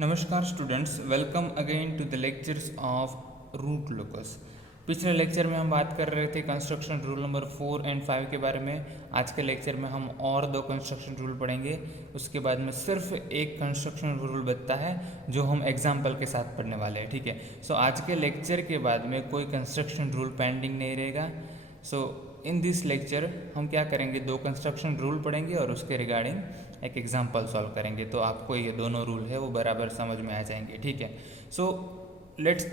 नमस्कार students, welcome again to the lectures of root locus. पिछले lecture में हम बात कर रहे थे कंस्ट्रक्शन रूल नंबर 4 एंड 5 के बारे में। आज के लेक्चर में हम और दो कंस्ट्रक्शन रूल पढ़ेंगे। उसके बाद में सिर्फ एक कंस्ट्रक्शन रूल बचता है जो हम एग्जाम्पल के साथ पढ़ने वाले हैं। ठीक है, सो आज के लेक्चर के बाद में कोई कंस्ट्रक्शन रूल पेंडिंग नहीं रहेगा। सो इन दिस लेक्चर हम क्या करेंगे, दो कंस्ट्रक्शन रूल पढ़ेंगे और उसके रिगार्डिंग एक एग्जाम्पल सॉल्व करेंगे, तो आपको ये दोनों रूल है वो बराबर समझ में आ जाएंगे। ठीक है, so let's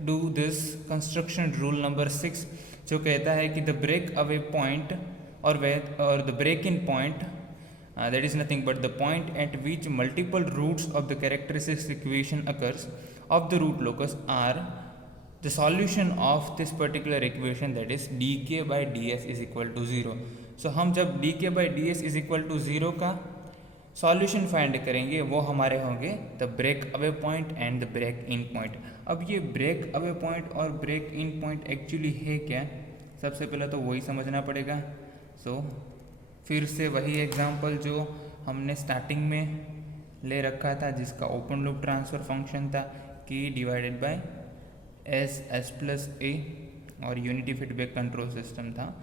do this construction rule number 6 जो कहता है कि द ब्रेक अवे पॉइंट और the break in point that is nothing but the point at which multiple roots of the characteristic equation occurs of the root locus are the solution of this particular equation, that is dk by ds is equal to 0. so हम जब dk by ds is equal to 0 का solution find करेंगे वो हमारे होंगे the break away point and the break in point. अब ये break away point और ब्रेक इन पॉइंट एक्चुअली है क्या, सबसे पहले तो वही समझना पड़ेगा। सो फिर से वही एग्जांपल जो हमने स्टार्टिंग में ले रखा था, जिसका ओपन लूप ट्रांसफ़र फंक्शन था k divided by S plus a और यूनिटी फीडबैक कंट्रोल सिस्टम था।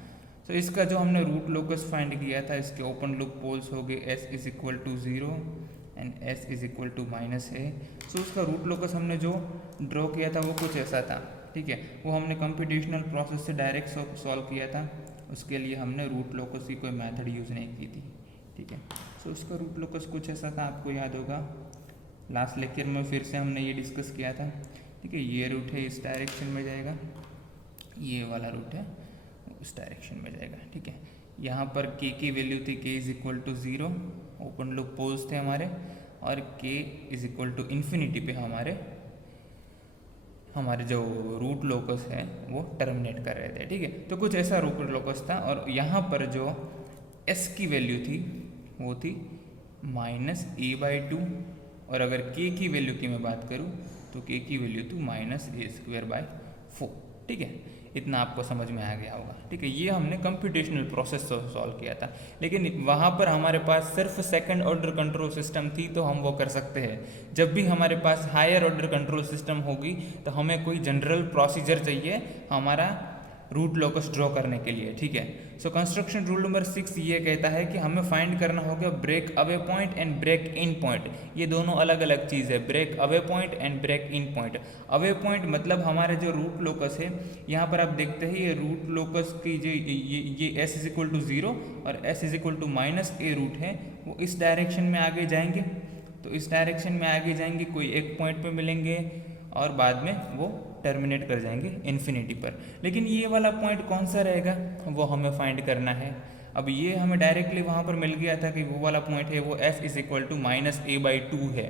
तो इसका जो हमने रूट लोकस फाइंड किया था, इसके ओपन लूप पोल्स हो गए s is equal to 0 and s is equal to minus a. So उसका रूट लोकस हमने जो ड्रॉ किया था वो कुछ ऐसा था। ठीक है, वो हमने कंप्यूटेशनल प्रोसेस से डायरेक्ट सॉल्व किया था। उसके लिए हमने रूट लोकस की कोई मेथड यूज़ नहीं की थी। ठीक है, सो उसका रूट लोकस कुछ ऐसा था, आपको याद होगा लास्ट लेक्चर में फिर से हमने ये डिस्कस किया था। ठीक है, ये रूट है इस डायरेक्शन में जाएगा, ये वाला रूट है उस डायरेक्शन में जाएगा। ठीक है, यहाँ पर k की वैल्यू थी k is equal to 0, open loop poles थे हमारे, और k is equal to infinity पे हमारे जो रूट लोकस है वो टर्मिनेट कर रहे थे। ठीक है, तो कुछ ऐसा रूट लोकस था, और यहाँ पर जो s की वैल्यू थी वो थी -a/2, और अगर k की वैल्यू की मैं बात करूँ तो k की वैल्यू थी -a²/4। ठीक है, इतना आपको समझ में आ गया होगा। ठीक है, ये हमने कंप्यूटेशनल प्रोसेस सॉल्व किया था, लेकिन वहाँ पर हमारे पास सिर्फ सेकंड ऑर्डर कंट्रोल सिस्टम थी तो हम वो कर सकते हैं। जब भी हमारे पास हायर ऑर्डर कंट्रोल सिस्टम होगी तो हमें कोई जनरल प्रोसीजर चाहिए हमारा रूट लोकस ड्रॉ करने के लिए। ठीक है, सो कंस्ट्रक्शन रूल नंबर 6 ये कहता है कि हमें फाइंड करना होगा break away point and break in point. ये दोनों अलग अलग चीज़ है, break away point and break in point. Away point मतलब हमारे जो रूट लोकस है, यहाँ पर आप देखते हैं ये रूट लोकस की जो ये s इज इक्वल टू 0 और s is equal to -a root है, वो इस डायरेक्शन में आगे जाएंगे। तो इस डायरेक्शन में आगे जाएंगे, कोई एक पॉइंट पे मिलेंगे और बाद में वो टर्मिनेट कर जाएंगे इन्फिनिटी पर। लेकिन ये वाला पॉइंट कौन सा रहेगा वो हमें फाइंड करना है। अब ये हमें डायरेक्टली वहाँ पर मिल गया था कि वो वाला पॉइंट है वो s is equal to -a/2 है।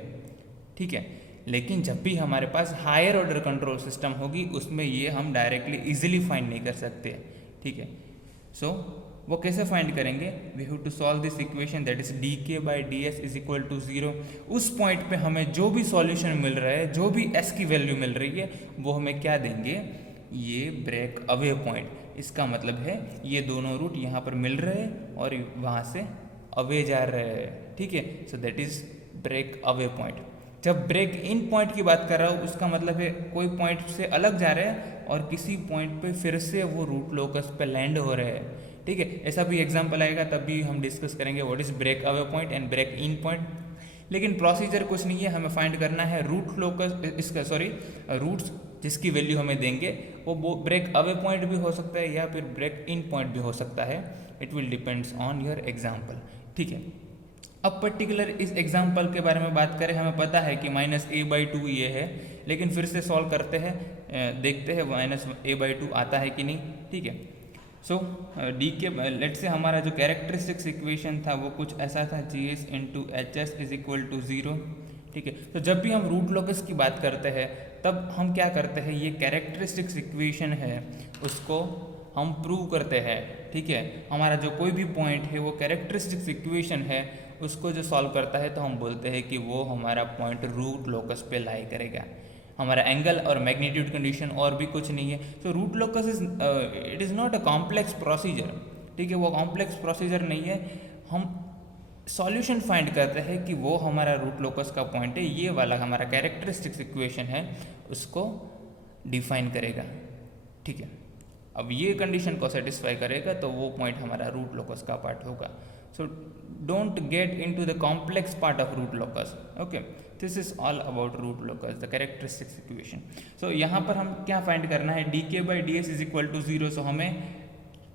ठीक है, लेकिन जब भी हमारे पास हायर ऑर्डर कंट्रोल सिस्टम होगी उसमें ये हम डायरेक्टली इजीली फाइंड नहीं कर सकते। ठीक है, सो वो कैसे फाइंड करेंगे, we have to solve this equation that is dk by ds is equal to 0। उस पॉइंट पे हमें जो भी सॉल्यूशन मिल रहा है, जो भी s की वैल्यू मिल रही है, वो हमें क्या देंगे, ये ब्रेक अवे पॉइंट। इसका मतलब है ये दोनों रूट यहाँ पर मिल रहे हैं और वहाँ से अवे जा रहे हैं। ठीक है, so that is break away point. जब ब्रेक इन पॉइंट की बात कर रहा हूँ उसका मतलब है कोई पॉइंट से अलग जा रहे हैं और किसी पॉइंट पे फिर से वो रूट लोकस पे लैंड हो रहे हैं। ठीक है, ऐसा भी एग्जांपल आएगा तब भी हम डिस्कस करेंगे what is break away point and break in point. लेकिन प्रोसीजर कुछ नहीं है, हमें फाइंड करना है रूट लोकस रूट्स जिसकी वैल्यू हमें देंगे वो ब्रेक अवे पॉइंट भी हो सकता है या फिर ब्रेक इन पॉइंट भी हो सकता है। It will depends on your example. ठीक है, अब पर्टिकुलर इस एग्जाम्पल के बारे में बात करें, हमें पता है कि -a/2 ये है, लेकिन फिर से सॉल्व करते हैं, देखते हैं -a/2 आता है कि नहीं। ठीक है, सो dk लेट से हमारा जो कैरेक्टरिस्टिक्स इक्वेशन था वो कुछ ऐसा था, gs into hs is equal to 0। ठीक है, तो जब भी हम रूट लोकस की बात करते हैं तब हम क्या करते हैं, ये कैरेक्टरिस्टिक्स इक्वेशन है उसको हम प्रूव करते हैं। ठीक है, हमारा जो कोई भी पॉइंट है वो कैरेक्टरिस्टिक्स इक्वेशन है उसको जो सॉल्व करता है तो हम बोलते हैं कि वो हमारा पॉइंट रूट लोकस पे लाई करेगा। हमारा एंगल और मैग्नीट्यूड कंडीशन और भी कुछ नहीं है। तो root locus it is not a complex procedure. ठीक है, वो कॉम्प्लेक्स प्रोसीजर नहीं है। हम सॉल्यूशन फाइंड करता है कि वो हमारा रूट लोकस का पॉइंट है, ये वाला हमारा कैरेक्टरिस्टिक्स इक्वेशन है, उसको डिफाइन करेगा। ठीक है, अब ये कंडीशन को सेटिस्फाई करेगा तो वो पॉइंट हमारा रूट लोकस का पार्ट होगा। So don't get into the complex part of root locus. Okay, this is all about root locus, the characteristics equation. So यहाँ पर हम क्या फाइंड करना है, dk/ds इज इक्वल टू 0। सो हमें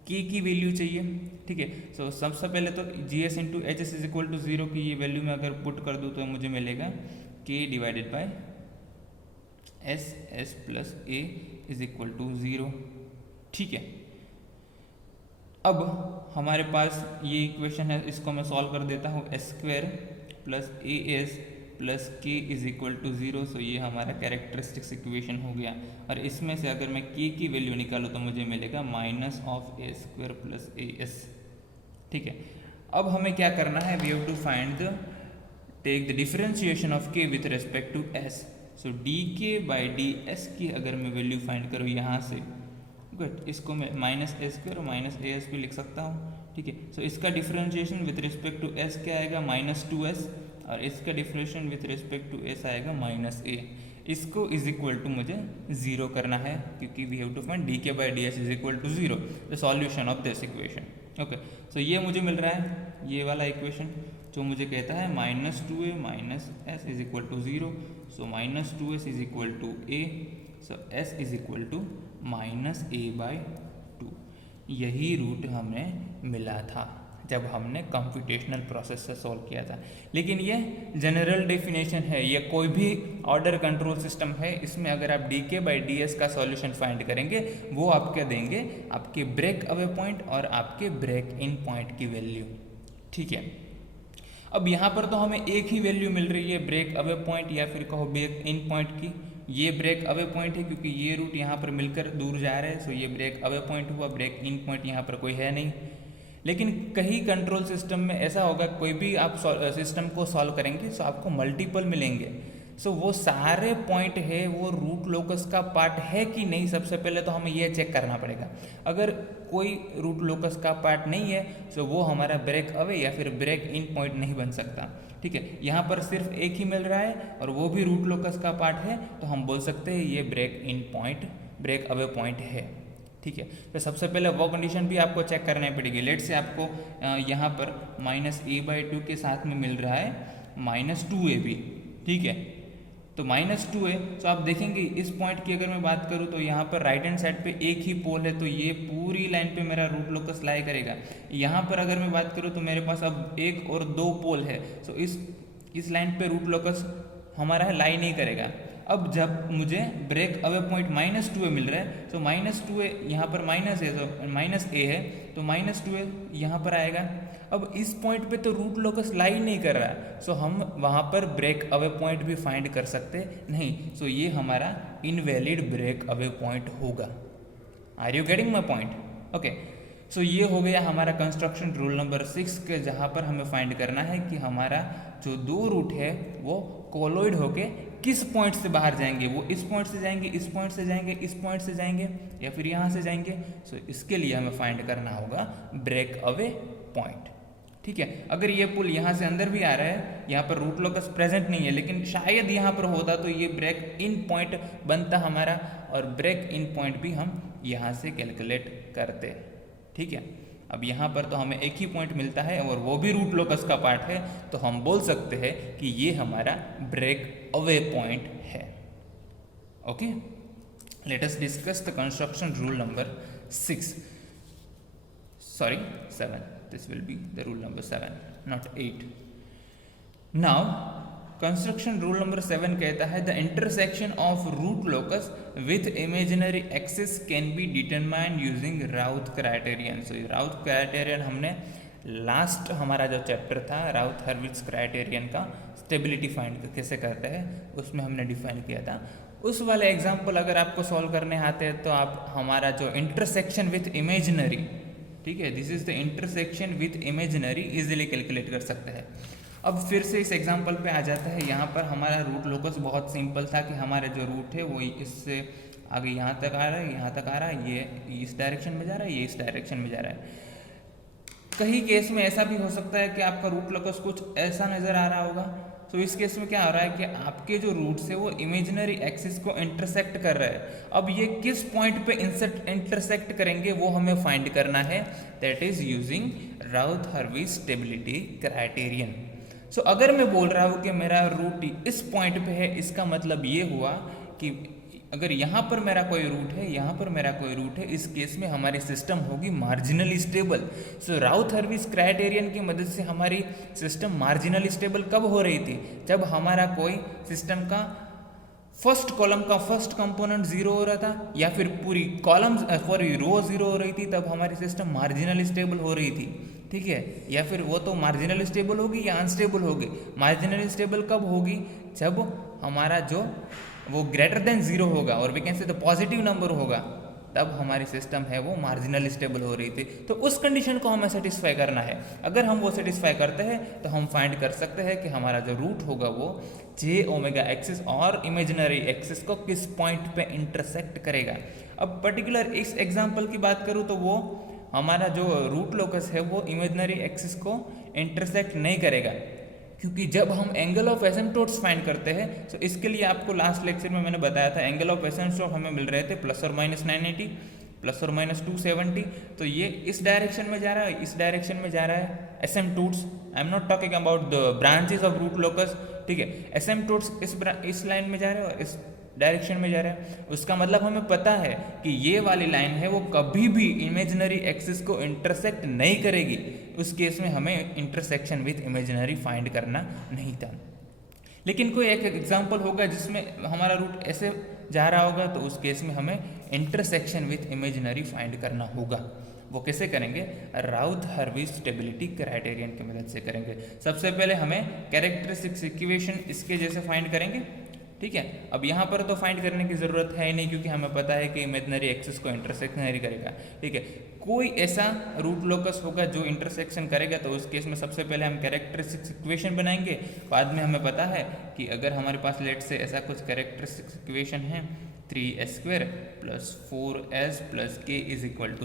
k की वैल्यू चाहिए। ठीक है, सो सबसे पहले तो gs into H S is equal to 0 की ये वैल्यू मैं अगर पुट कर दूँ तो मुझे मिलेगा k divided by S plus A is equal to 0। ठीक है, अब हमारे पास ये इक्वेशन है, इसको मैं सॉल्व कर देता हूँ। S square plus a S plus के इज इक्वल टू 0। सो ये हमारा कैरेक्टरिस्टिक्स इक्वेशन हो गया, और इसमें से अगर मैं के की वैल्यू निकालूँ तो मुझे मिलेगा minus of a square plus a s. ठीक है, अब हमें क्या करना है, we have to find the take the differentiation of k with respect to s. So d k by d s की अगर मैं वैल्यू फाइंड करूँ यहाँ से, गुड, इसको मैं माइनस ए स्क्वेयर और माइनस ए एस भी लिख सकता हूँ। ठीक है, सो इसका differentiation with respect to s क्या आएगा, -2s, और इसका differentiation with respect to s आएगा -a। इसको इज इक्वल टू मुझे 0 करना है, क्योंकि we have to find dk/ds is equal to 0, the solution of this equation. Okay, so ये मुझे मिल रहा है, ये वाला इक्वेशन जो मुझे कहता है -2a minus S is equal to 0। So -2s is equal to a, so s is equal to -a/2। यही रूट हमें मिला था जब हमने कंप्यूटेशनल प्रोसेस से सॉल्व किया था। लेकिन ये जनरल डेफिनेशन है, ये कोई भी ऑर्डर कंट्रोल सिस्टम है, इसमें अगर आप dk/ds का सॉल्यूशन फाइंड करेंगे, वो आपके देंगे आपके ब्रेक अवे पॉइंट और आपके ब्रेक इन पॉइंट की वैल्यू। ठीक है, अब यहाँ पर तो हमें एक ही वैल्यू मिल रही है, ब्रेक अवे पॉइंट या फिर कहो ब्रेक इन पॉइंट की। ये ब्रेक अवे पॉइंट है क्योंकि ये रूट यहाँ पर मिलकर दूर जा रहे हैं, सो ये ब्रेक अवे पॉइंट हुआ, ब्रेक इन पॉइंट यहाँ पर कोई है नहीं। लेकिन कहीं कंट्रोल सिस्टम में ऐसा होगा, कोई भी आप सिस्टम को सॉल्व करेंगे सो आपको मल्टीपल मिलेंगे। सो वो सारे पॉइंट है वो रूट लोकस का पार्ट है कि नहीं, सबसे पहले तो हमें ये चेक करना पड़ेगा। अगर कोई रूट लोकस का पार्ट नहीं है सो वो हमारा ब्रेक अवे या फिर ब्रेक इन पॉइंट नहीं बन सकता। ठीक है, यहाँ पर सिर्फ एक ही मिल रहा है और वो भी रूट लोकस का पार्ट है, तो हम बोल सकते हैं ये break in point, break away point है। ठीक है, तो सबसे पहले वो कंडीशन भी आपको चेक करनी पड़ेगी। लेट से आपको यहाँ पर -a/2 के साथ में मिल रहा है -2a भी। ठीक है, तो -2a, तो आप देखेंगे इस पॉइंट की अगर मैं बात करूँ तो यहाँ पर राइट हैंड साइड पे एक ही पोल है, तो ये पूरी लाइन पे मेरा रूट लोकस लाई करेगा। यहाँ पर अगर मैं बात करूँ तो मेरे पास अब 1 और 2 पोल है, तो इस लाइन पे रूट लोकस हमारा लाई नहीं करेगा। अब जब मुझे ब्रेक अवे पॉइंट -2a मिल रहा है, तो -2a यहाँ पर माइनस है, तो -a है, तो -2a यहाँ पर आएगा। अब इस पॉइंट पे तो रूट लोकस लाई नहीं कर रहा है, सो हम वहाँ पर ब्रेक अवे पॉइंट भी फाइंड कर सकते नहीं, सो ये हमारा इनवैलिड ब्रेक अवे पॉइंट होगा। Are you getting my point? Okay, so ये हो गया हमारा कंस्ट्रक्शन रूल नंबर 6 के, जहाँ पर हमें फाइंड करना है कि हमारा जो 2 रूट है वो कोलॉइड होके किस पॉइंट से बाहर जाएंगे, वो इस पॉइंट से जाएंगे, इस पॉइंट से जाएंगे, इस पॉइंट से जाएंगे या फिर यहाँ से जाएंगे। सो इसके लिए हमें फाइंड करना होगा ब्रेक अवे पॉइंट। ठीक है, अगर ये पुल यहाँ से अंदर भी आ रहा है, यहाँ पर रूट लोकस प्रेजेंट नहीं है, लेकिन शायद यहाँ पर होता तो ये ब्रेक इन पॉइंट बनता हमारा, और ब्रेक इन पॉइंट भी हम यहाँ से कैलकुलेट करते। ठीक है, अब यहाँ पर तो हमें एक ही पॉइंट मिलता है और वो भी रूट लोकस का पार्ट है, तो हम बोल सकते हैं कि ये हमारा ब्रेक अवे पॉइंट है। Okay, let us discuss the construction rule number 7. This will be the rule number 7, not 8. Now, construction rule number 7 कहता है the intersection of root locus with imaginary axis can be determined using Routh criterion. So Routh criterion हमने last हमारा जो chapter था Routh Hurwitz criterion का stability find कैसे करते हैं उसमें हमने डिफाइन किया था। उस वाले एग्जाम्पल अगर आपको सॉल्व करने आते हैं तो आप हमारा जो इंटरसेक्शन विथ इमेजिनरी, ठीक है, this is the intersection with imaginary, easily calculate कर सकते हैं। अब फिर से इस एग्जांपल पे आ जाता है। यहाँ पर हमारा रूट लोकस बहुत सिंपल था कि हमारा जो रूट है वो इससे आगे यहाँ तक आ रहा है, यहाँ तक आ रहा है, ये इस डायरेक्शन में जा रहा है, ये इस डायरेक्शन में जा रहा है। कहीं केस में ऐसा भी हो सकता है कि आपका रूट लोकस कुछ ऐसा नज़र आ रहा होगा। तो इस केस में क्या हो रहा है कि आपके जो रूट्स है वो इमेजिनरी एक्सिस को इंटरसेक्ट कर रहा है। अब ये किस पॉइंट पे इंटरसेक्ट करेंगे वो हमें फाइंड करना है, that is using Routh Hurwitz stability criterion. So अगर मैं बोल रहा हूँ कि मेरा रूट इस पॉइंट पे है, इसका मतलब ये हुआ कि अगर यहाँ पर मेरा कोई रूट है, यहाँ पर मेरा कोई रूट है, इस केस में हमारी सिस्टम होगी मार्जिनली स्टेबल। सो राउथ-हर्विज क्राइटेरियन की मदद से हमारी सिस्टम मार्जिनली स्टेबल कब हो रही थी, जब हमारा कोई सिस्टम का फर्स्ट कॉलम का फर्स्ट कंपोनेंट जीरो हो रहा था, या फिर पूरी कॉलम पूरी रो जीरो हो रही थी, तब हमारी सिस्टम मार्जिनली स्टेबल हो रही थी। ठीक है, या फिर वो तो मार्जिनली स्टेबल होगी या अनस्टेबल होगी। मार्जिनली स्टेबल कब होगी, जब हमारा जो वो ग्रेटर देन जीरो होगा और we can say the positive number होगा, तब हमारी सिस्टम है वो मार्जिनली स्टेबल हो रही थी। तो उस कंडीशन को हमें सेटिस्फाई करना है। अगर हम वो सेटिस्फाई करते हैं तो हम फाइंड कर सकते हैं कि हमारा जो रूट होगा वो जे ओमेगा एक्सिस और इमेजिनरी एक्सिस को किस पॉइंट पे इंटरसेक्ट करेगा। अब पर्टिकुलर इस एग्जांपल की बात करूँ तो वो हमारा जो रूट लोकस है वो इमेजिनरी एक्सिस को इंटरसेक्ट नहीं करेगा, क्योंकि जब हम एंगल ऑफ एसिम्प्टोट्स फाइंड करते हैं, तो इसके लिए आपको लास्ट लेक्चर में मैंने बताया था एंगल ऑफ एसिम्प्टोट हमें मिल रहे थे प्लस और माइनस 980 प्लस और माइनस 270। तो ये इस डायरेक्शन में जा रहा है, इस डायरेक्शन में जा रहा है asymptotes. I am not talking about the branches of root locus. ठीक है, एसिम्प्टोट्स इस लाइन में जा रहे हैं और इस डायरेक्शन में जा रहा है। उसका मतलब हमें पता है कि ये वाली लाइन है वो कभी भी इमेजिनरी एक्सिस को इंटरसेक्ट नहीं करेगी। उस केस में हमें इंटरसेक्शन विथ इमेजिनरी फाइंड करना नहीं था। लेकिन कोई एक एग्जांपल होगा जिसमें हमारा रूट ऐसे जा रहा होगा, तो उस केस में हमें इंटरसेक्शन विथ इमेजिनरी फाइंड करना होगा। वो कैसे करेंगे, राउथ-हर्विज स्टेबिलिटी क्राइटेरियन की मदद से करेंगे। सबसे पहले हमें कैरेक्टरिस्टिक्स इक्वेशन इसके जैसे फाइंड करेंगे। ठीक है, अब यहाँ पर तो फाइंड करने की ज़रूरत है ही नहीं, क्योंकि हमें पता है कि इमेजिनरी एक्सिस को इंटरसेक्ट नहीं करेगा। ठीक है, कोई ऐसा रूट लोकस होगा जो इंटरसेक्शन करेगा, तो उस केस में सबसे पहले हम कैरेक्टरिस्टिक्स इक्वेशन बनाएंगे। बाद में हमें पता है कि अगर हमारे पास लेट से ऐसा कुछ कैरेक्टरिस्टिक्स इक्वेशन है 3s² + 4s + k =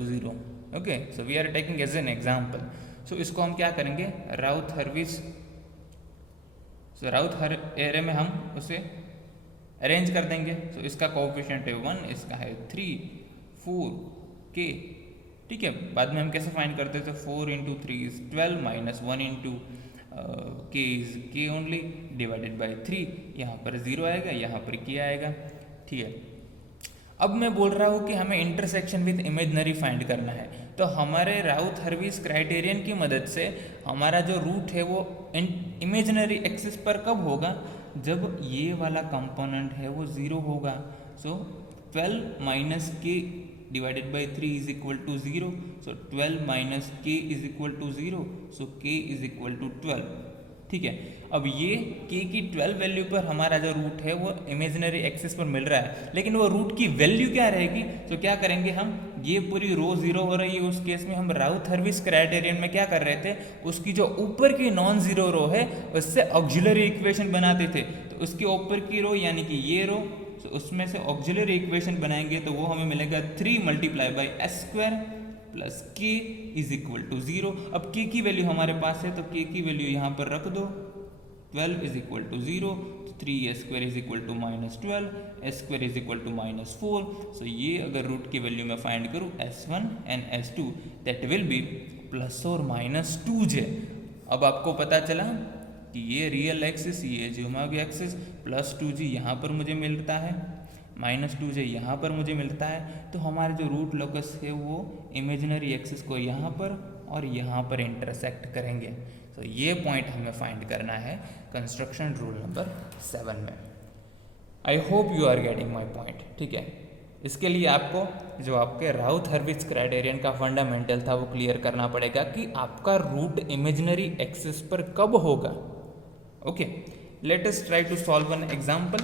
0। Okay, so we are taking as an example. So इसको हम क्या करेंगे, राउथ-हर्विज एरे में हम उसे अरेंज कर देंगे। तो इसका कोएफिशिएंट है 1, इसका है 3, 4, k। ठीक है, बाद में हम कैसे फाइंड करते थे, 4 × 3 = 12 - 1 × k = k ओनली / 3। यहाँ पर 0 आएगा, यहाँ पर k आएगा। ठीक है, अब मैं बोल रहा हूँ कि हमें इंटरसेक्शन विथ इमेजिनरी फाइंड करना है। तो हमारे राउथ-हर्विज क्राइटेरियन की मदद से हमारा जो रूट है वो इमेजिनरी एक्सिस पर कब होगा, जब ये वाला कंपोनेंट है वो 0 होगा। सो 12 - k / 3 = 0। सो 12 - k = 0। So k = 12। ठीक है, अब ये k की 12 वैल्यू पर हमारा जो रूट है वो इमेजिनरी एक्सिस पर मिल रहा है, लेकिन वो रूट की वैल्यू क्या रहेगी। तो क्या करेंगे हम, ये पूरी रो 0 हो रही है, उस केस में हम राउथ-हर्विज क्राइटेरियन में क्या कर रहे थे, उसकी जो ऊपर की नॉन जीरो रो है उससे ऑक्सिलरी इक्वेशन बनाते थे। तो उसके ऊपर की रो यानी कि ये रो, तो उसमें से ऑक्सिलरी इक्वेशन बनाएंगे तो वो हमें मिलेगा 3 × s² + k = 0। अब k की वैल्यू हमारे पास है, तो k की वैल्यू यहाँ पर रख दो, 12 = 0, तो 3s² = -12, s² = -4। सो ये अगर रूट की वैल्यू मैं फाइंड करूँ s1 and s2, that will B +or -2j। अब आपको पता चला कि ये रियल एक्सिस, ये ज्योमेट्रिक एक्सिस, +2g यहाँ पर मुझे मिलता है, -2j यहाँ पर मुझे मिलता है। तो हमारे जो रूट लोकस है वो इमेजिनरी एक्सिस को यहाँ पर और यहाँ पर इंटरसेक्ट करेंगे। तो ये पॉइंट हमें फाइंड करना है कंस्ट्रक्शन रूल नंबर 7 में। I hope you are getting my point. ठीक है, इसके लिए आपको जो आपके राउथ-हर्विज क्राइटेरियन का फंडामेंटल था वो क्लियर करना पड़ेगा कि आपका रूट इमेजिनरी एक्सिस पर कब होगा। Okay, let us try to solve an example.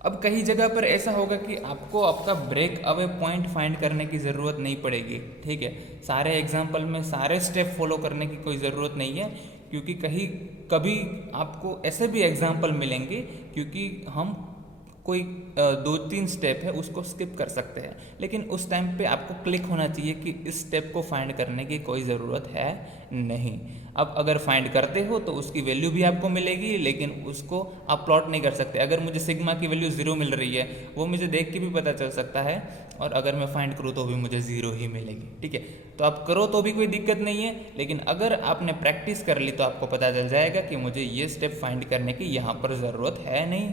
अब कई जगह पर ऐसा होगा कि आपको आपका ब्रेक अवे पॉइंट फाइंड करने की ज़रूरत नहीं पड़ेगी। ठीक है, सारे एग्जाम्पल में सारे स्टेप फॉलो करने की कोई ज़रूरत नहीं है, क्योंकि कभी आपको ऐसे भी एग्जाम्पल मिलेंगे, क्योंकि हम कोई 2-3 स्टेप है उसको स्किप कर सकते हैं, लेकिन उस टाइम पे आपको क्लिक होना चाहिए कि इस स्टेप को फाइंड करने की कोई ज़रूरत है नहीं। अब अगर फाइंड करते हो तो उसकी वैल्यू भी आपको मिलेगी, लेकिन उसको आप प्लॉट नहीं कर सकते। अगर मुझे सिग्मा की वैल्यू 0 मिल रही है वो मुझे देख के भी पता चल सकता है, और अगर मैं फाइंड करूँ तो भी मुझे 0 ही मिलेगी। ठीक है, तो आप करो तो भी कोई दिक्कत नहीं है, लेकिन अगर आपने प्रैक्टिस कर ली तो आपको पता चल जाएगा कि मुझे ये स्टेप फाइंड करने की यहाँ पर ज़रूरत है नहीं।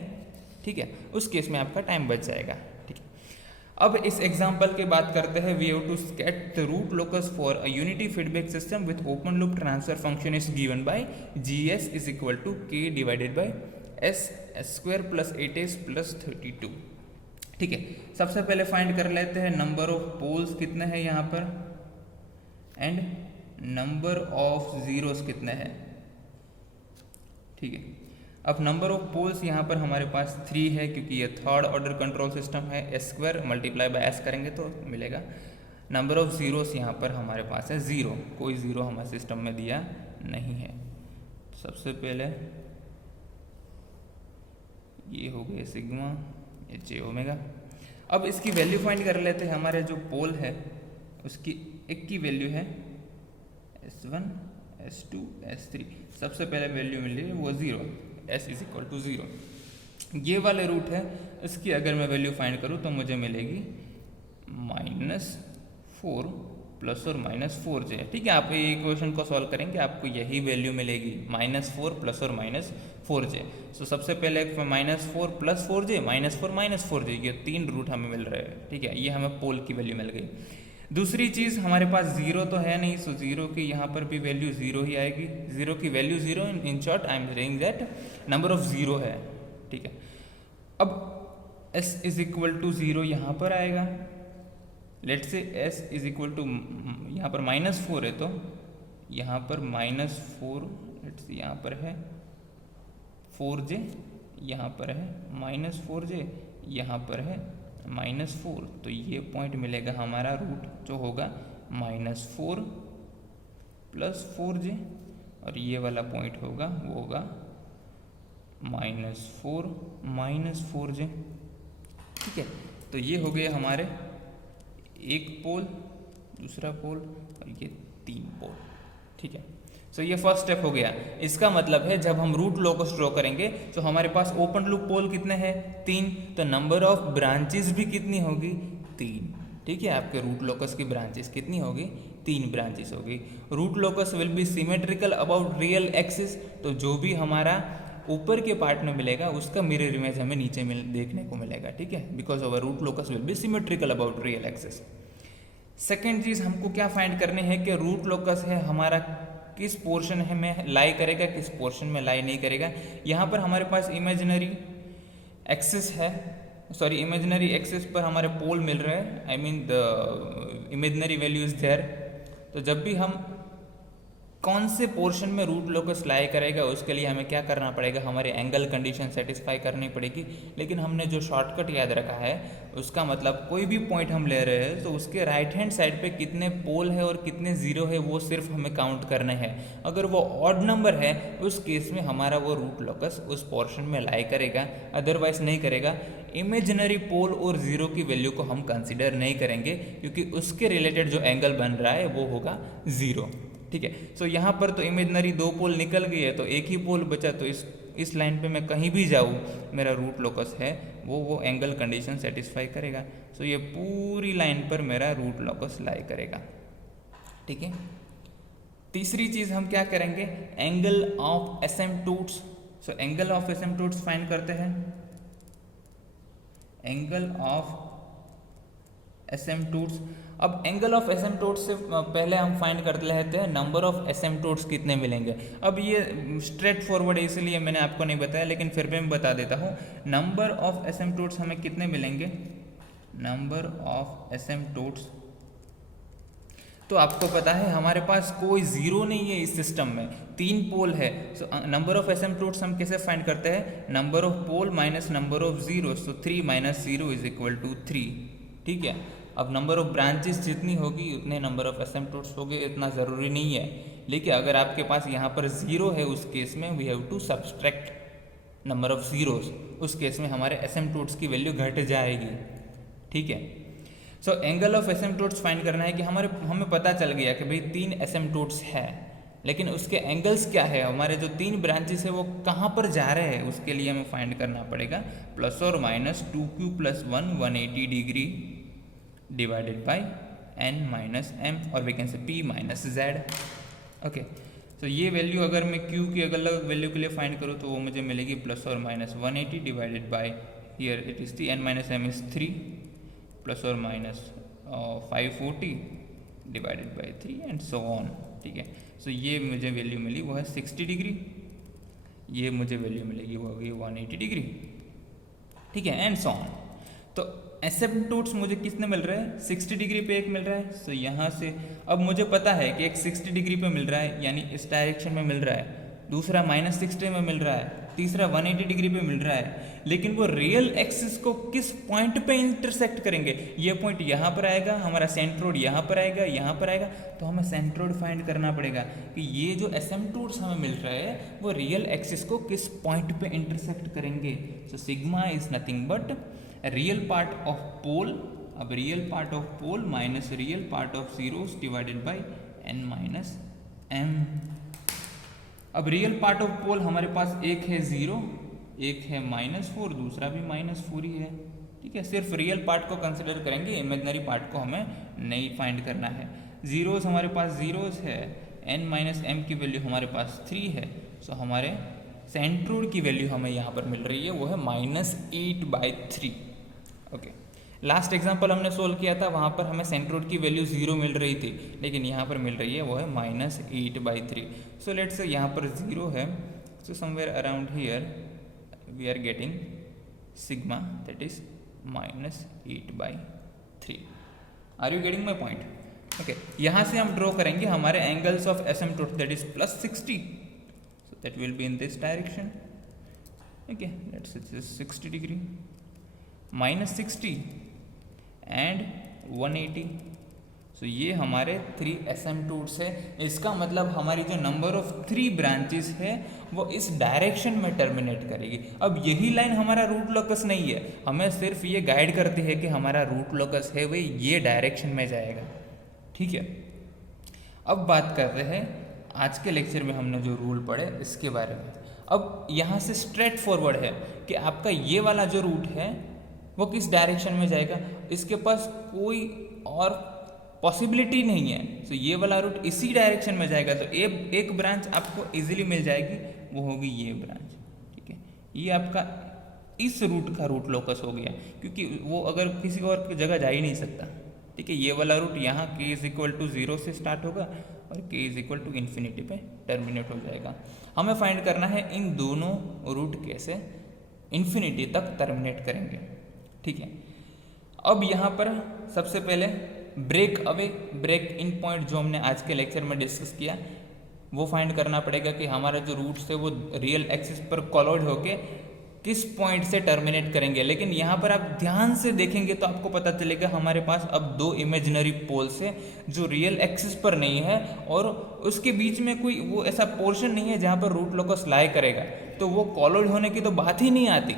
ठीक है, उस केस में आपका टाइम बच जाएगा। ठीक है, अब इस एग्जांपल की बात करते हैं। We have to get the root locus for a unity feedback system with open loop transfer function is given by GS is equal to K divided by S square plus 8S plus 32। ठीक है, सबसे पहले find कर लेते हैं number of poles कितने हैं यहाँ पर एंड नंबर ऑफ जीरोस कितने हैं। ठीक है, अब नंबर ऑफ पोल्स यहाँ पर हमारे पास 3 है, क्योंकि ये थर्ड ऑर्डर कंट्रोल सिस्टम है। S square multiply by S करेंगे तो मिलेगा। नंबर ऑफ जीरोस यहाँ पर हमारे पास है 0, कोई 0 हमारे सिस्टम में दिया नहीं है। सबसे पहले ये हो गए सिग्मा H ओमेगा। अब इसकी वैल्यू फाइंड कर लेते हैं। हमारे जो पोल है उसकी एक की वैल्यू है S1 S2 S3। सबसे पहले वैल्यू मिली है वो 0, S इज इक्वल टू 0। ये वाले रूट है, इसकी अगर मैं वैल्यू फाइंड करूँ तो मुझे मिलेगी -4 प्लस और -4j। ठीक है, आप ये इक्वेशन को सॉल्व करेंगे आपको यही वैल्यू मिलेगी, -4 प्लस और -4j। सो सबसे पहले -4 प्लस 4j -4 ये 3 रूट हमें मिल रहे हैं। ठीक है, ये हमें पोल की वैल्यू मिल गई। दूसरी चीज़, हमारे पास 0 तो है नहीं, सो 0 की यहाँ पर भी वैल्यू 0 ही आएगी। 0 की value 0, in short I am saying that number of 0 है। ठीक है, अब S इज इक्वल टू 0 यहाँ पर आएगा। लेट से S इज इक्वल टू, यहाँ पर -4 है तो यहाँ पर -4, लेट से यहाँ पर है 4j, यहाँ पर है -4j, यहाँ पर है -4, तो ये पॉइंट मिलेगा हमारा रूट जो होगा -4 प्लस 4j, और ये वाला पॉइंट होगा वो होगा -4 4j। ठीक है, तो ये हो गए हमारे एक पोल, दूसरा पोल और ये 3 पोल। ठीक है, सो ये फर्स्ट स्टेप हो गया। इसका मतलब है जब हम रूट लोकस ड्रॉ करेंगे तो हमारे पास ओपन लूप पोल कितने हैं 3, तो नंबर ऑफ ब्रांचेस भी कितनी होगी 3। ठीक है, आपके रूट लोकस की ब्रांचेस कितनी होगी 3 ब्रांचेस होगी। Root locus will be symmetrical about real axis, तो जो भी हमारा ऊपर के पार्ट में मिलेगा उसका मिरर इमेज हमें नीचे देखने को मिलेगा। ठीक है, because our root locus will be symmetrical about real axis. Second चीज हमको क्या फाइंड करनी है कि रूट लोकस है हमारा किस पोर्शन है में लाई करेगा, किस पोर्शन में लाई नहीं करेगा। यहाँ पर हमारे पास इमेजिनरी एक्सिस है, सॉरी इमेजिनरी एक्सिस पर हमारे पोल मिल रहे हैं, I mean the imaginary value is there. तो जब भी हम कौन से पोर्शन में रूट लोकस लाई करेगा उसके लिए हमें क्या करना पड़ेगा, हमारे एंगल कंडीशन सेटिस्फाई करनी पड़ेगी। लेकिन हमने जो शॉर्टकट याद रखा है उसका मतलब कोई भी पॉइंट हम ले रहे हैं तो उसके राइट हैंड साइड पे कितने पोल है और कितने जीरो है वो सिर्फ हमें काउंट करने हैं। अगर वो ऑड नंबर है उस केस में हमारा वो रूट लोकस उस पोर्शन में लाई करेगा, अदरवाइज नहीं करेगा। इमेजिनरी पोल और जीरो की वैल्यू को हम कंसिडर नहीं करेंगे क्योंकि उसके रिलेटेड जो एंगल बन रहा है वो होगा 0। ठीक है, सो यहाँ पर तो इमेजिनरी 2 पोल निकल गई है तो एक ही पोल बचा, तो इस लाइन पे मैं कहीं भी जाऊँ मेरा रूट लोकस है वो एंगल कंडीशन सेटिस्फाई करेगा। सो ये पूरी लाइन पर मेरा रूट लोकस लाई करेगा। ठीक है, तीसरी चीज़ हम क्या करेंगे, angle of asymptotes. So angle of asymptotes find करते हैं। एंगल ऑफ एसिम्पटोट्स, अब एंगल ऑफ एसिम्पटोट्स से पहले हम फाइंड कर लेते हैं नंबर ऑफ एसिम्पटोट्स कितने मिलेंगे। अब ये स्ट्रेट फॉरवर्ड है इसलिए मैंने आपको नहीं बताया, लेकिन फिर भी मैं बता देता हूँ। नंबर ऑफ एसिम्पटोट्स हमें कितने मिलेंगे, नंबर ऑफ एसिम्पटोट्स, तो आपको पता है हमारे पास कोई जीरो नहीं है इस सिस्टम में, 3 पोल है। सो नंबर ऑफ एसिम्पटोट्स हम कैसे फाइंड करते हैं, number of pole minus number of zero, so 3 minus 0 is equal to 3। ठीक है, अब नंबर ऑफ ब्रांचेस जितनी होगी उतने नंबर ऑफ एसिम्पटोट्स होंगे, इतना ज़रूरी नहीं है। लेकिन अगर आपके पास यहाँ पर 0 है उस केस में we have to subtract number of zeros, उस केस में हमारे एसिम्पटोट्स की वैल्यू घट जाएगी। ठीक है, so angle of asymptotes find करना है कि हमें पता चल गया कि भाई 3 एसिम्पटोट्स है, लेकिन उसके एंगल्स क्या है, हमारे जो 3 ब्रांचेस है वो कहाँ पर जा रहे हैं, उसके लिए हमें फाइंड करना पड़ेगा प्लस और minus 2q + 1 180 degree divided by n minus m, और we can say p minus z। Okay, तो ये वैल्यू अगर मैं q की अलग वैल्यू के लिए फाइंड करूँ तो वो मुझे मिलेगी प्लस और minus 180 divided by, here it is n minus m is 3 plus और minus 540 divided by 3 and so on. ठीक है, सो ये मुझे वैल्यू मिली वो है 60 डिग्री, ये मुझे वैल्यू मिलेगी वो होगी 180 डिग्री। ठीक है, एंड सो ऑन। तो एसिम्पटोट्स मुझे कितने मिल रहे हैं, 60 डिग्री पे एक मिल रहा है। सो यहाँ से अब मुझे पता है कि एक 60 डिग्री पे मिल रहा है, यानी इस डायरेक्शन में मिल रहा है, दूसरा -60 में मिल रहा है, तीसरा 180 डिग्री पे मिल रहा है, लेकिन वो रियल एक्सिस को किस पॉइंट पे इंटरसेक्ट करेंगे, ये पॉइंट यहाँ पर आएगा, हमारा सेंट्रोइड यहाँ पर आएगा, यहाँ पर आएगा, तो हमें सेंट्रोइड फाइंड करना पड़ेगा कि ये जो एसिम्पटोट्स हमें मिल रहे हैं वो रियल एक्सिस को किस पॉइंट पे इंटरसेक्ट करेंगे। So sigma is nothing but real part of pole, अब real part of pole minus real part of zeros divided by n minus m। अब रियल पार्ट ऑफ पोल हमारे पास एक है 0, एक है -4, दूसरा भी -4 ही है। ठीक है, सिर्फ रियल पार्ट को कंसिडर करेंगे, इमेजिनरी पार्ट को हमें नहीं फाइंड करना है। जीरोस हमारे पास जीरोस है, n माइनस m की वैल्यू हमारे पास 3 है। सो हमारे सेंट्रोइड की वैल्यू हमें यहाँ पर मिल रही है वो है -8/3। ओके, लास्ट एग्जाम्पल हमने सोल्व किया था, वहाँ पर हमें सेंट्रोइड की वैल्यू 0 मिल रही थी, लेकिन यहाँ पर मिल रही है वो है -8/3। सो लेट्स से यहाँ पर 0 है, so somewhere around here we are getting sigma that is -8/3। Are you getting my point? Okay, यहाँ से हम ड्रॉ करेंगे हमारे angles of asymptote that is +60, so that will be in this direction. Okay, let's say 60 degree, -60 and 180। सो ये हमारे 3 एसिम्पटोट्स है। इसका मतलब हमारी जो नंबर ऑफ 3 ब्रांचेस है वो इस डायरेक्शन में टर्मिनेट करेगी। अब यही लाइन हमारा रूट लोकस नहीं है, हमें सिर्फ ये गाइड करती है कि हमारा रूट लोकस है वही ये डायरेक्शन में जाएगा। ठीक है, अब बात करते हैं आज के लेक्चर में हमने जो रूल पढ़े इसके बारे में। अब यहाँ से स्ट्रेट फॉरवर्ड है कि आपका ये वाला जो रूट है वो किस डायरेक्शन में जाएगा, इसके पास कोई और पॉसिबिलिटी नहीं है। तो ये वाला रूट इसी डायरेक्शन में जाएगा, तो एक ब्रांच आपको इजीली मिल जाएगी, वो होगी ये ब्रांच। ठीक है, ये आपका इस रूट का रूट लोकस हो गया, क्योंकि वो अगर किसी और जगह जा ही नहीं सकता। ठीक है, ये वाला रूट यहाँ k = 0 से स्टार्ट होगा और k = इन्फिनिटी पे टर्मिनेट हो जाएगा। हमें फाइंड करना है इन दोनों रूट कैसे इन्फिनिटी तक टर्मिनेट करेंगे। ठीक है, अब यहाँ पर सबसे पहले break away break in point जो हमने आज के लेक्चर में डिस्कस किया वो फाइंड करना पड़ेगा कि हमारा जो रूट्स है वो रियल एक्सिस पर कोलाइड होके किस पॉइंट से टर्मिनेट करेंगे। लेकिन यहाँ पर आप ध्यान से देखेंगे तो आपको पता चलेगा हमारे पास अब 2 इमेजिनरी पोल्स है जो रियल एक्सिस पर नहीं है, और उसके बीच में कोई वो ऐसा पोर्शन नहीं है जहाँ पर रूट लोकस लाई करेगा, तो वो कोलाइड होने की तो बात ही नहीं आती।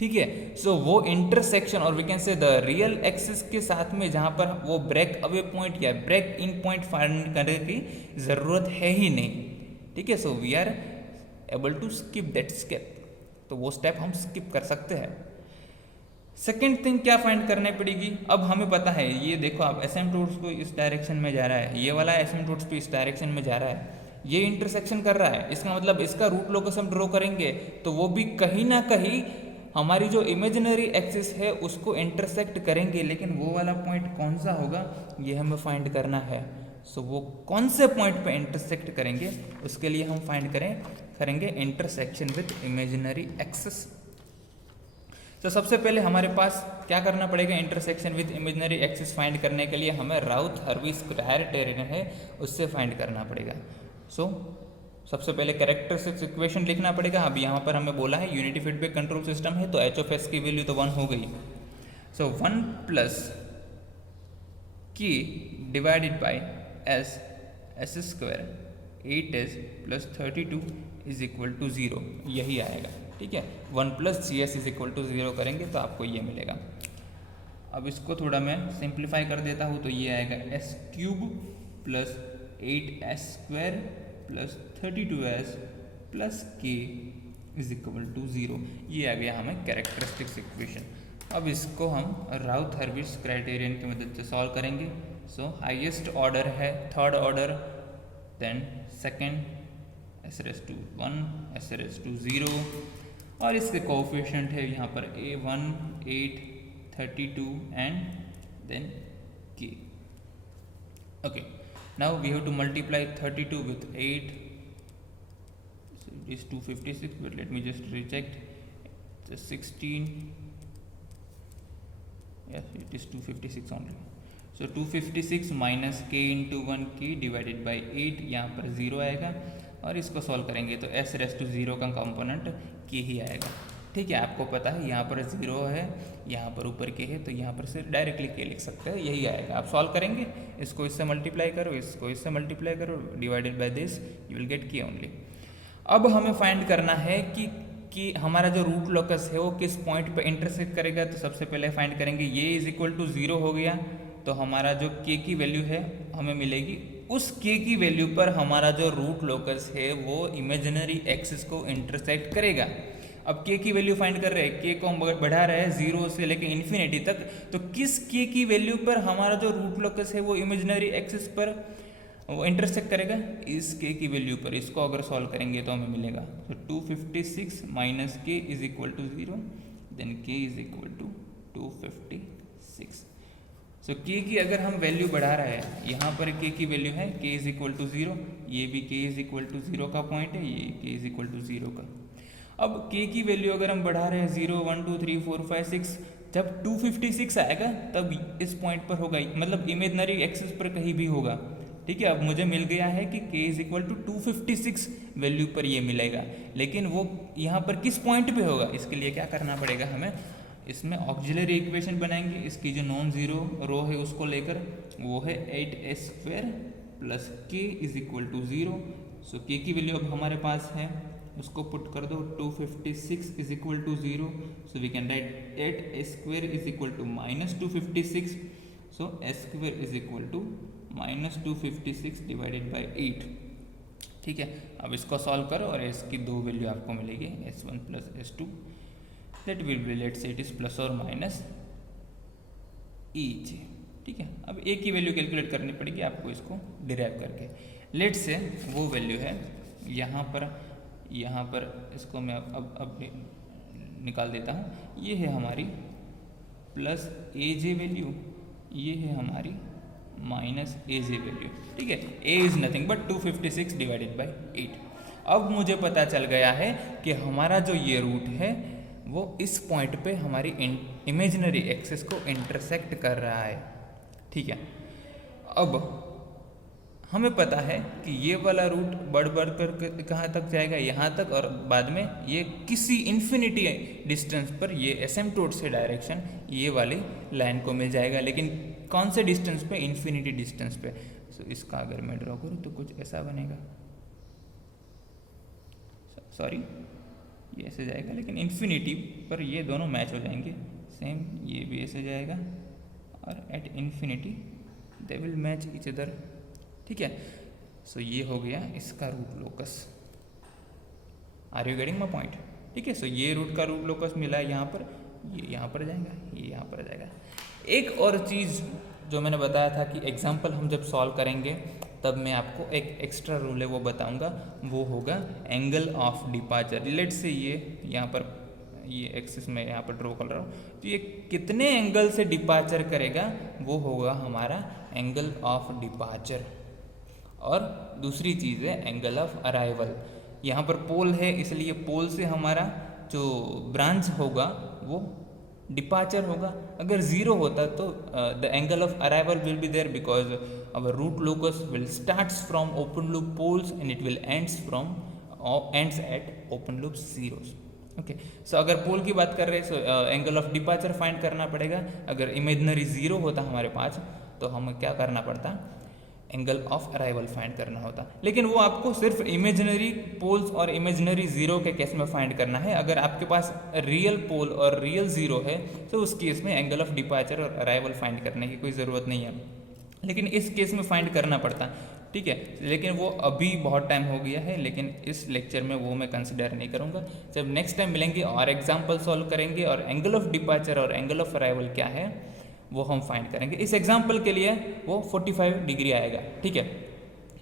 ठीक है, सो वो इंटरसेक्शन और we can say the real axis के साथ में जहाँ पर वो ब्रेक अवे पॉइंट या ब्रेक इन पॉइंट फाइंड करने की ज़रूरत है ही नहीं। ठीक है, so we are able to skip that step, तो वो स्टेप हम स्किप कर सकते हैं। सेकेंड थिंग क्या फाइंड करनी पड़ेगी, अब हमें पता है ये देखो आप एसिम्पटोट्स को इस डायरेक्शन में जा रहा है, ये वाला एसिम्पटोट्स भी इस डायरेक्शन में जा रहा है, ये इंटरसेक्शन कर रहा है, इसका मतलब इसका रूट लोकस हम ड्रॉ करेंगे तो वो भी कहीं ना कहीं हमारी जो इमेजिनरी एक्सिस है उसको इंटरसेक्ट करेंगे। लेकिन वो वाला पॉइंट कौन सा होगा ये हमें फाइंड करना है। सो वो कौन से पॉइंट पे इंटरसेक्ट करेंगे उसके लिए हम फाइंड करेंगे इंटरसेक्शन विद इमेजिनरी एक्सिस। तो सबसे पहले हमारे पास क्या करना पड़ेगा, intersection with imaginary axis find करने के लिए हमें राउथ-हर्विज क्राइटेरियन है उससे फाइंड करना पड़ेगा। सो सबसे पहले कैरेक्टरिस्टिक्स इक्वेशन लिखना पड़ेगा। अब यहाँ पर हमें बोला है यूनिटी फीडबैक कंट्रोल सिस्टम है तो एच ऑफ एस की वैल्यू तो 1 हो गई। So 1 + k divided by s s² 8s + 32 is equal to 0, यही आएगा। ठीक है, 1 plus G S is equal to 0 करेंगे तो आपको ये मिलेगा। अब इसको थोड़ा मैं सिंप्लीफाई कर देता हूँ तो ये आएगा S cube plus 8s square plus 32s plus के इज इक्वल टू 0। ये आ गया हमें कैरेक्टरिस्टिक्स इक्वेशन। अब इसको हम राउथ-हर्विट्ज क्राइटेरियन की मदद से सॉल्व करेंगे। सो हाईएस्ट ऑर्डर है third order, then second S raise to 1 S raise to 0, और इसके कोएफिशिएंट है यहाँ पर a1 8 32 and then k। Okay, now we have to multiply 32 with 8, so it is 256, but let me just recheck, it's 16, yes it is 256 only, so 256 minus k into 1 k divided by 8, यहाँ पर 0 आएगा, और इसको solve करेंगे तो s race to 0 का component k ही आएगा। ठीक है, आपको पता है यहाँ पर 0 है, यहाँ पर ऊपर के है, तो यहाँ पर सिर्फ डायरेक्टली के लिख सकते हैं, यही आएगा। आप सॉल्व करेंगे, इसको इससे मल्टीप्लाई करो, इसको इससे मल्टीप्लाई करो, divided by this, you will get के ओनली। अब हमें फाइंड करना है कि हमारा जो रूट लोकस है वो किस पॉइंट पे इंटरसेक्ट करेगा। तो सबसे पहले फाइंड करेंगे ये इज इक्वल टू 0 हो गया, तो हमारा जो के की वैल्यू है हमें मिलेगी, उस के की वैल्यू पर हमारा जो रूट लोकस है वो इमेजिनरी एक्सिस को इंटरसेक्ट करेगा। अब k की वैल्यू फाइंड कर रहे हैं, k को हम बढ़ा रहे हैं 0 से लेके इन्फिनिटी तक, तो किस k की वैल्यू पर हमारा जो रूट लोकस है वो इमेजिनरी एक्सिस पर वो इंटरसेक्ट करेगा, इस k की वैल्यू पर। इसको अगर सॉल्व करेंगे तो हमें मिलेगा तो 256 minus k is equal to 0, then k is equal to 256। So k की अगर हम वैल्यू बढ़ा रहे हैं, यहाँ पर k की वैल्यू है k इज इक्वल टू 0, ये भी k इज इक्वल टू 0 का पॉइंट है, ये k इज इक्वल टू 0 का। अब k की वैल्यू अगर हम बढ़ा रहे हैं 0 1 2 3 4 5 6, जब 256 आएगा तब इस पॉइंट पर होगा, मतलब इमेजिनरी एक्सिस पर कहीं भी होगा। ठीक है, अब मुझे मिल गया है कि k is equal to 256 value पर ये मिलेगा, लेकिन वो यहाँ पर किस पॉइंट पे होगा, इसके लिए क्या करना पड़ेगा हमें, इसमें ऑक्सिलरी इक्वेशन बनाएंगे। इसकी जो नॉन जीरो रो है उसको लेकर, वो है 8s square plus k is equal to 0। So k की वैल्यू अब हमारे पास है, उसको पुट कर दो, 256 is equal to 0, so we can write 8s square is equal to minus 256, so s square is equal to minus 256 divided by 8। ठीक है, अब इसको सॉल्व करो और इसकी दो वैल्यू आपको मिलेगी, s1 plus s2, that will B, let's say it is plus और माइनस ईच। ठीक है, अब a की वैल्यू कैलकुलेट करनी पड़ेगी आपको इसको डिराइव करके। लेट्स से वो वैल्यू है यहाँ पर इसको मैं अब निकाल देता हूँ, ये है हमारी प्लस ए जे वैल्यू, ये है हमारी माइनस ए जे वैल्यू। ठीक है, a is nothing but 256 divided by 8। अब मुझे पता चल गया है कि हमारा जो ये रूट है वो इस पॉइंट पे हमारी इमेजिनरी एक्सिस को इंटरसेक्ट कर रहा है। ठीक है, अब हमें पता है कि ये वाला रूट बढ़ कर कहाँ तक जाएगा, यहाँ तक, और बाद में ये किसी इन्फिनिटी डिस्टेंस पर ये एसिम्प्टोट से डायरेक्शन ये वाली लाइन को मिल जाएगा, लेकिन कौन से डिस्टेंस पे, इन्फिनिटी डिस्टेंस पे। सो इसका अगर मैं ड्रॉ करूँ तो कुछ ऐसा बनेगा, सॉरी ये ऐसे जाएगा, लेकिन इन्फिनिटी पर ये दोनों मैच हो जाएंगे, सेम ये भी ऐसे जाएगा, और at infinity they will match each other. ठीक है, सो ये हो गया इसका root locus. Are you getting my point? ठीक है, सो ये रूट का रूट लोकस मिला है यहाँ पर, ये यहाँ पर जाएगा, ये यहाँ पर जाएगा। एक और चीज़ जो मैंने बताया था कि एग्जाम्पल हम जब सॉल्व करेंगे तब मैं आपको एक एक्स्ट्रा रूल है वो बताऊंगा, वो होगा एंगल ऑफ डिपार्चर। लेट से ये यहाँ पर ये एक्सिस में यहाँ पर ड्रॉ कर रहा हूँ, तो ये कितने एंगल से डिपार्चर करेगा वो होगा हमारा एंगल ऑफ डिपार्चर। और दूसरी चीज़ है एंगल ऑफ अराइवल। यहाँ पर पोल है, इसलिए पोल से हमारा जो ब्रांच होगा वो डिपार्चर होगा। अगर ज़ीरो होता तो the angle of arrival will be there, because our root locus will starts from open loop poles and it will ends at open loop zeros. Okay, so अगर पोल की बात कर रहे हैं, so angle of departure find करना पड़ेगा। अगर imaginary zero होता हमारे पास तो हमें क्या करना पड़ता, एंगल ऑफ अराइवल फाइंड करना होता, लेकिन वो आपको सिर्फ इमेजिनरी पोल्स और इमेजिनरी ज़ीरो के केस में फाइंड करना है। अगर आपके पास रियल पोल और रियल ज़ीरो है तो उस केस में एंगल ऑफ डिपार्चर और अराइवल फाइंड करने की कोई ज़रूरत नहीं है, लेकिन इस केस में फाइंड करना पड़ता, ठीक है। लेकिन वो अभी बहुत टाइम हो गया है, लेकिन इस लेक्चर में वो मैं कंसिडर नहीं करूँगा। जब नेक्स्ट टाइम मिलेंगे और एग्जाम्पल सॉल्व करेंगे और एंगल ऑफ डिपार्चर और एंगल ऑफ अराइवल क्या है वो हम फाइंड करेंगे। इस एग्जाम्पल के लिए वो 45 डिग्री आएगा, ठीक है।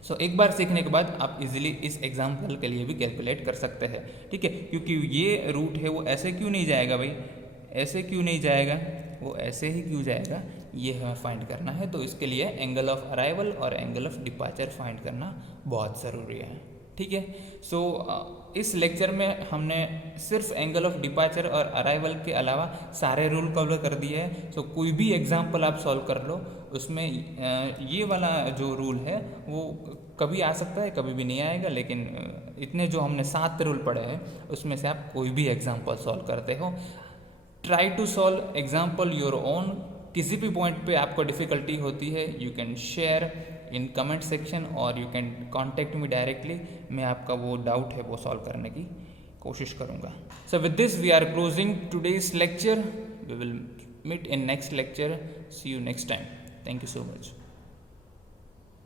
सो एक बार सीखने के बाद आप इजीली इस एग्जाम्पल के लिए भी कैलकुलेट कर सकते हैं, ठीक है। क्योंकि ये रूट है वो ऐसे क्यों नहीं जाएगा भाई, ऐसे क्यों नहीं जाएगा, वो ऐसे ही क्यों जाएगा, ये हमें फाइंड करना है। तो इसके लिए एंगल ऑफ अराइवल और एंगल ऑफ डिपार्चर फाइंड करना बहुत ज़रूरी है, ठीक है। सो इस लेक्चर में हमने सिर्फ एंगल ऑफ डिपार्चर और अराइवल के अलावा सारे रूल कवर कर दिए हैं। सो कोई भी एग्जाम्पल आप सॉल्व कर लो, उसमें ये वाला जो रूल है वो कभी आ सकता है कभी भी नहीं आएगा, लेकिन इतने जो हमने 7 रूल पढ़े हैं उसमें से आप कोई भी एग्जाम्पल सॉल्व करते हो। Try to solve example your own. किसी भी पॉइंट पे आपको डिफ़िकल्टी होती है you can share in comment section और you can contact me directly. मैं आपका वो डाउट है वो सॉल्व करने की कोशिश करूँगा। So with this we are closing today's lecture. We will meet in next lecture. See you next time. Thank you so much.